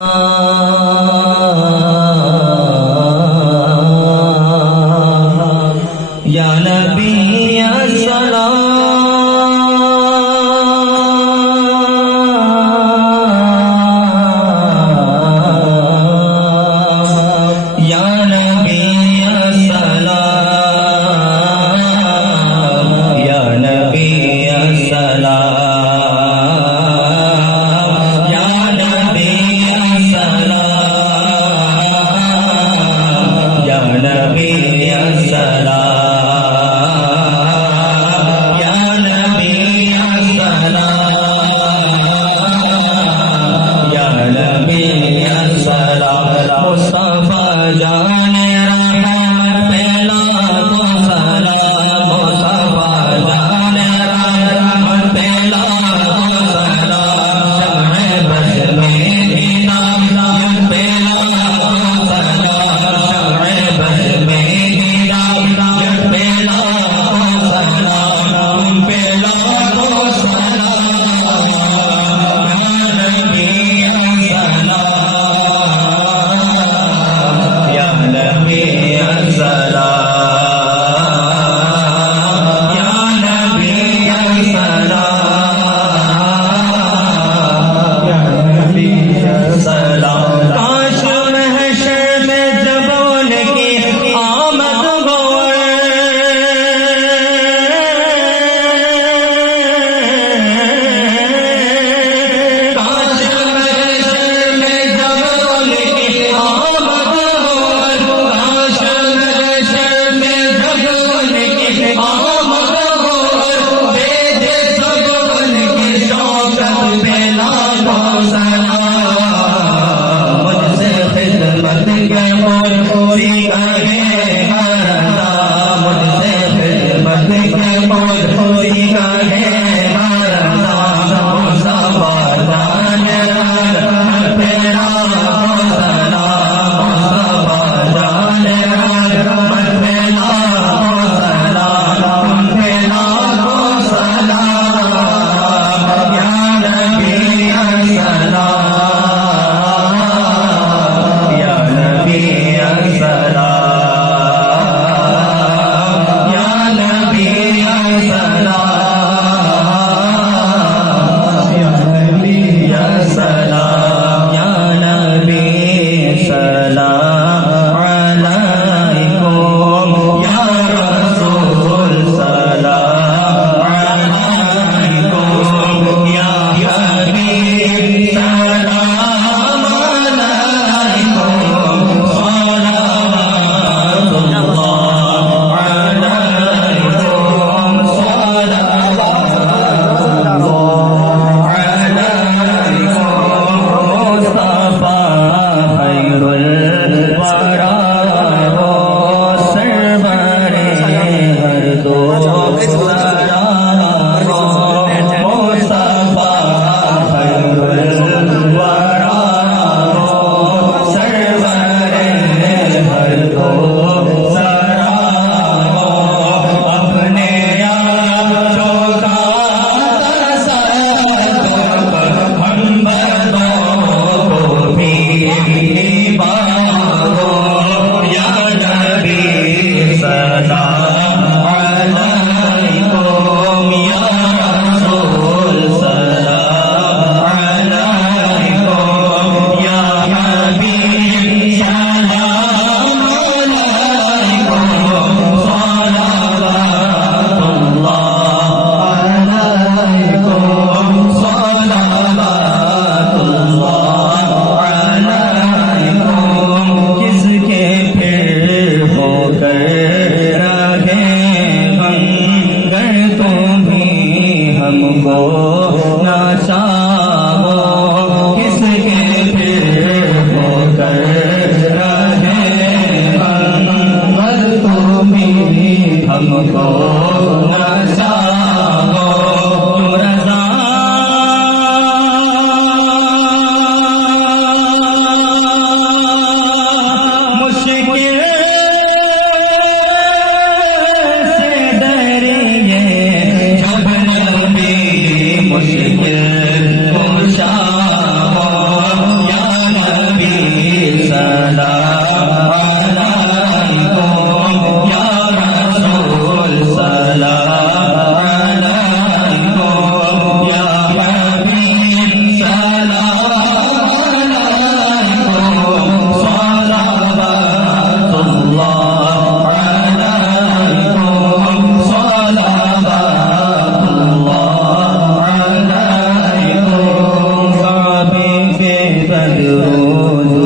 या नबी या सलाम या नबी या सलाम या नबी या सलाम या नबी या सलाम या नबी या सलाम या नबी या सलाम या नबी या सलाम मुस्तफा जाने रहमत पहला को सलाम मुस्तफा जाने रहमत पहला को सलाम शम्ए बस में दीना पहला को सलाम शम्ए बस में दीना पहला को सलाम पहला को सलाम या नबी या सलाम या नबी या सलाम या नबी या सलाम काश महशर में जब उनकी आमद हो काश महशर में जब उनकी आमद हो काश महशर में जब उनकी आमद हो भेजे सब उनकी शौकत पे लाखों सलाम मुझसे खिदमत के मोल सीखा है मरदा मुझसे खिदमत के मोल सीखा है मरदा मुस्तफा जाने रहमत पहला को सलाम मुस्तफा जाने रहमत पहला को सलाम पहला को सलाम या नबी या सलाम या नबी या सलाम या नबी या सलाम या नबी या सलाम या नबी सलाम अला रोज